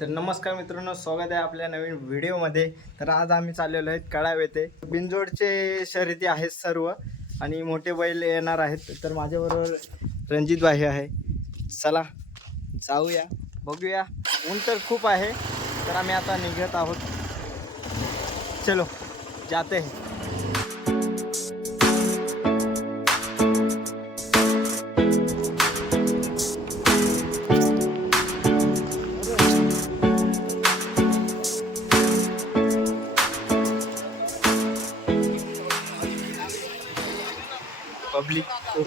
तर नमस्कार मित्रांनो स्वागत आहे आपल्या नवीन व्हिडिओमध्ये. तर आज आम्ही चाललेलो आहेत कळाव येथे. बिनजोडचे शर्यती आहेत सर्व आणि मोठे बैल येणार आहेत. तर माझ्याबरोबर रणजित भाई आहे. चला जाऊया बघूया. ऊन तर खूप आहे तर आम्ही आता निघत आहोत. चलो जाते. हैं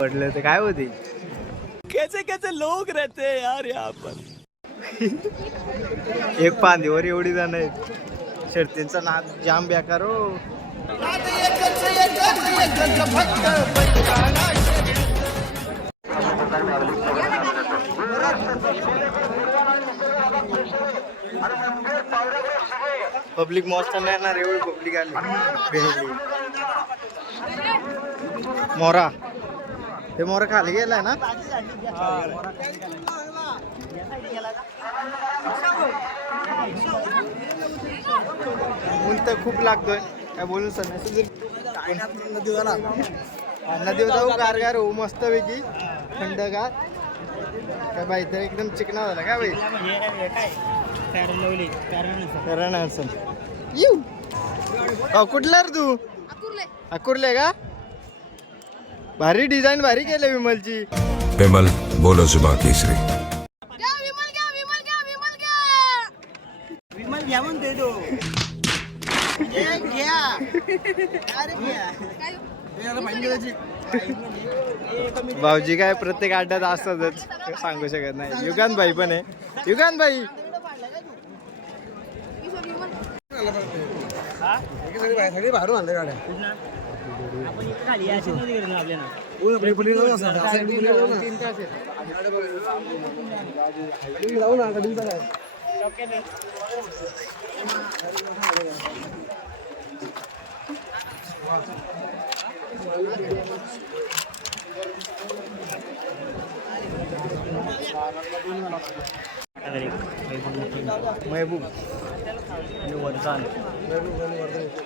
पडलं तर काय होते? कैसे कैसे लोग रहते यार यहाँ पर? एक पांदीवर एवढी जण आहेत. शर्तींचा नाद जाम बेकार हो पब्लिक मॉस्टर नाही येणार एवढी पब्लिक आली. मोरा. ते मोरा खाली गेलाय ना? ऊन तर खूप लागतोय. काय बोलून सर नदीवर जाऊ गारगार होऊ मस्त पैकी थंडगार. काय बाई तर एकदम चिकना झाला काय बाई? करण हसन. येऊ. अहो, कुठला रे तू? अकुर्ले का? भारी डिझाईन भारी केले विमलची. विमल बोलो जुबा केसरी. विमल घ्या विमल घ्या विमल घ्या. विमल घ्या म्हणते तो. भाऊजी काय प्रत्येक अड्ड्यात असतातच सांगू शकत नाही. युगांत भाई पण आहे. युगांत भाई. आपण इथे खाली अशी नदी गेलो ना आपल्याला महबूब. आणि वरदान. वरदानीचा वरदान.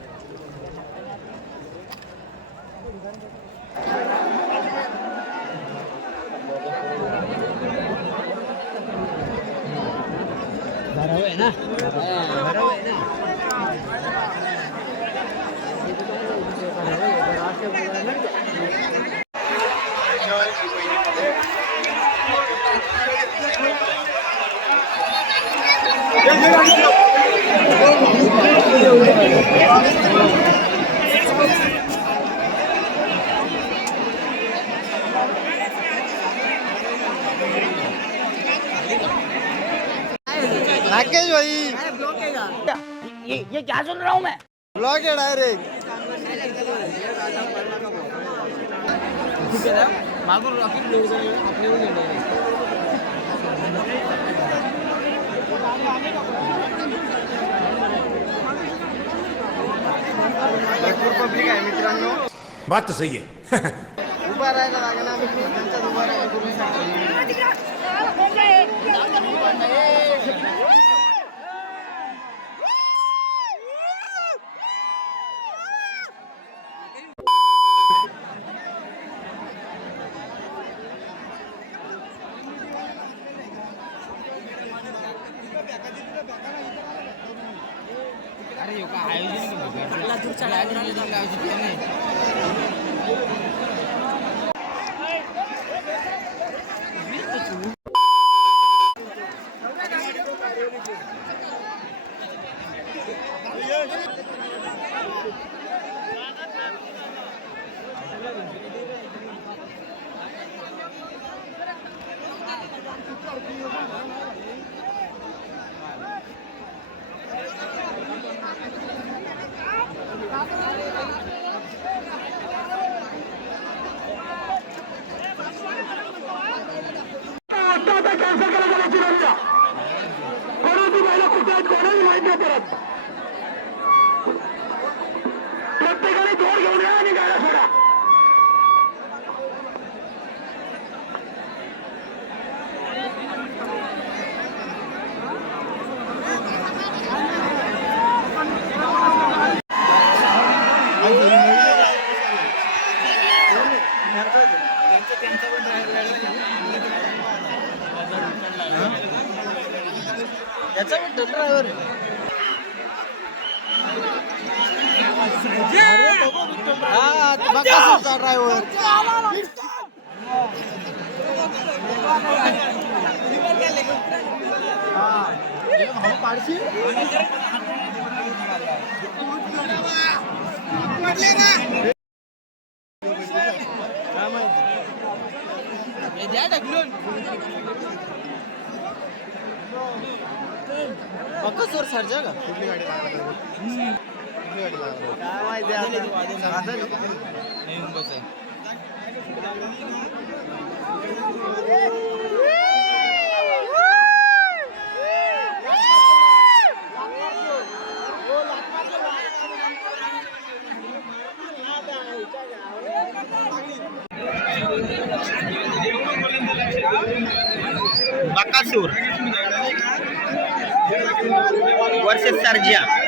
भराव आहे ना भराव आहे ना राकेश भाई ये ये क्या सुन रहा हूँ मैं? ब्लॉग आहे डायरेक्ट। मागून रॉकेट लोक आपल्यावर येणार भरपूर पब्लिक आहे मित्रांनो. बात तो सही है उभा राहायला लागणार त्यांच्यात उभा राहायला पूर्ण सांगितलं. याचा पण ड्रायव्हर हा बघा ड्रायव्हर सरजा का कुठली गाडी काय माहिती बकासूर. वर्सेस सर्जिया.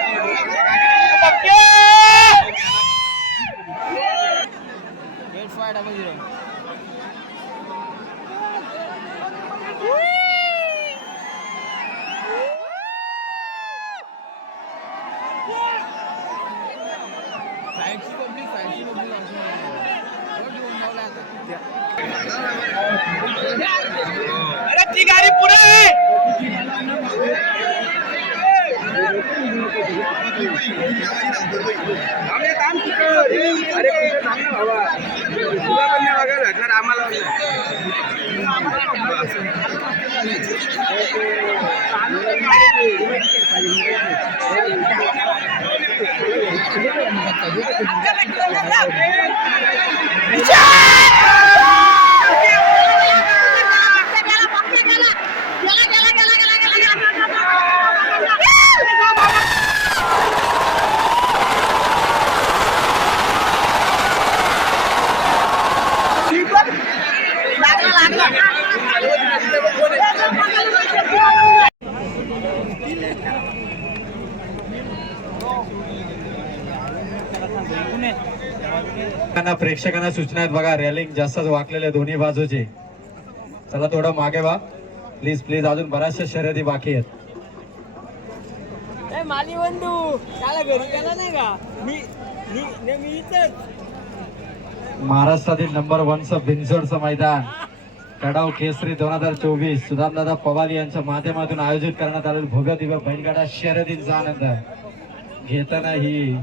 अरे ती गाडी पुढे प्रेक्षकांना सूचना आहेत बघा रेलिंग जास्तच वाकलेले दोन्ही बाजूचे. चला थोडं मागे वा प्लीज प्लीज अजून बऱ्याचशा शर्यती बाकी आहेत. माली बंधू त्याला घरी गेला नाही का? मी मी मी महाराष्ट्रातील नंबर वनचं बिनजोडचं मैदान. कडाव केसरी दोन हजार चोवीस. सुदामदादा पवार यांच्या माध्यमातून आयोजित करण्यात आलेलं भव्य दिव्य बैलगाडा शर्यतींचा आनंद घेताना ही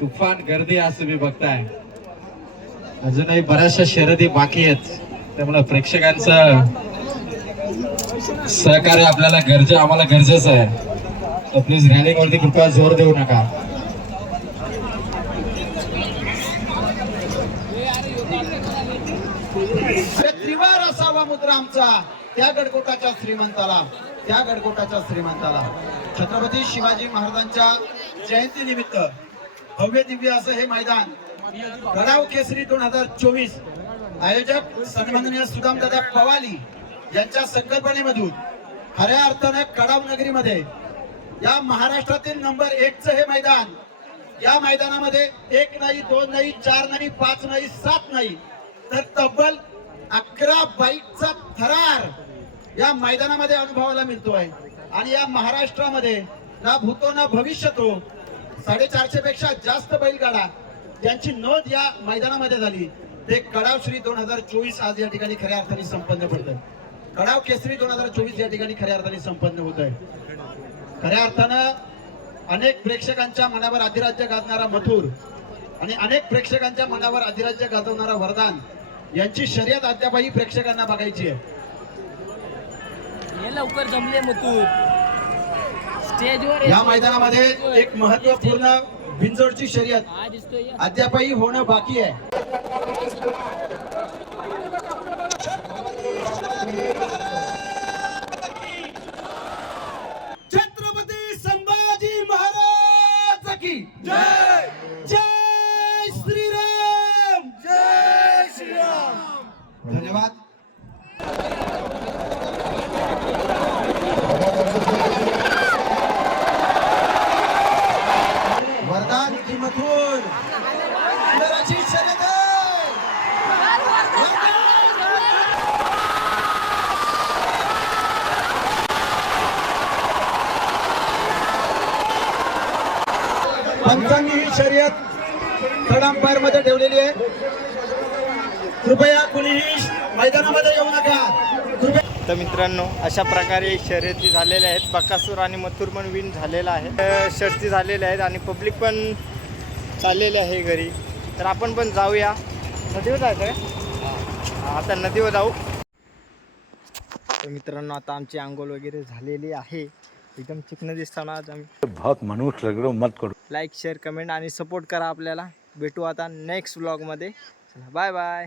तुफान गर्दी आज तुम्ही बघताय. अजूनही बऱ्याचशा शर्यती बाकी आहेत. त्यामुळे प्रेक्षकांचं सहकार्य आपल्याला गरजे आम्हाला गरजेचं आहे. तर प्लीज रॅलिंगवरती कृपया जोर देऊ नका. त्रिवार असावा मुद्रा आमचा. त्या गडकोटाच्या श्रीमंताला त्या गडकोटाच्या श्रीमंताला. छत्रपती शिवाजी महाराजांच्या जयंती निमित्त भव्य दिव्य असं हे मैदान गडाव केसरी दोन हजार चोवीस. आयोजक सन्माननीय सुदामदादा पवाली यांच्या संकल्पनेमधून खऱ्या अर्थानं कडाव नगरीमध्ये या महाराष्ट्रातील नंबर एकच हे मैदान या मैदानामध्ये एक नाही दोन नाही चार नाही पाच नाही सात नाही तर तब्बल अकरा बाईकचा थरार या मैदानामध्ये अनुभवायला आहे. आणि या महाराष्ट्रामध्ये ना भूतो ना भविष्यतो साडेचारशे पेक्षा जास्त बैलगाडा ज्यांची नोंद या मैदानामध्ये झाली ते कडाव श्री दोन हजार चोवीस आज या ठिकाणी खऱ्या अर्थाने संपन्न पडतं कडाव केसरी दोन हजार चोवीस या ठिकाणी खऱ्या अर्थाने संपन्न होत आहे. खऱ्या अर्थानं अनेक प्रेक्षकांच्या मनावर अधिराज्य गाजणारा मथुर आणि अनेक प्रेक्षकांच्या मनावर अधिराज्य गाजवणारा वरदान यांची शर्यत अद्यापही प्रेक्षकांना बघायची आहे. लवकर जमले स्टेजवर या मैदानामध्ये एक महत्त्वपूर्ण बिंजोडची शर्यत. अद्यापही होणं बाकी आहे. छत्रपती संभाजी महाराज की जय श्रीराम जय श्रीराम धन्यवाद वरदान की मथुर सुंदराची शर्यत आहे. पंचांनी ही शर्यत थर्ड अंपायरमध्ये ठेवलेली आहे. कृपया कुणीही मैदानामध्ये येऊ नका. तर मित्रांनो अशा प्रकारे शर्यती झालेल्या आहेत. बकासूर आणि मथुर पण विन झालेला आहे. शर्ती झालेल्या आहेत आणि पब्लिक पण चाललेले आहे घरी. तर आपण पण जाऊया. नदीवर जायचं आहे? आता नदीवर जाऊ. तर मित्रांनो आता आमची आंघोळ वगैरे झालेली आहे. एकदम चिकन दिसताना लग रहे हो मत करो. लाईक शेअर कमेंट आणि सपोर्ट करा आपल्याला. भेटू आता नेक्स्ट ब्लॉगमध्ये चला बाय बाय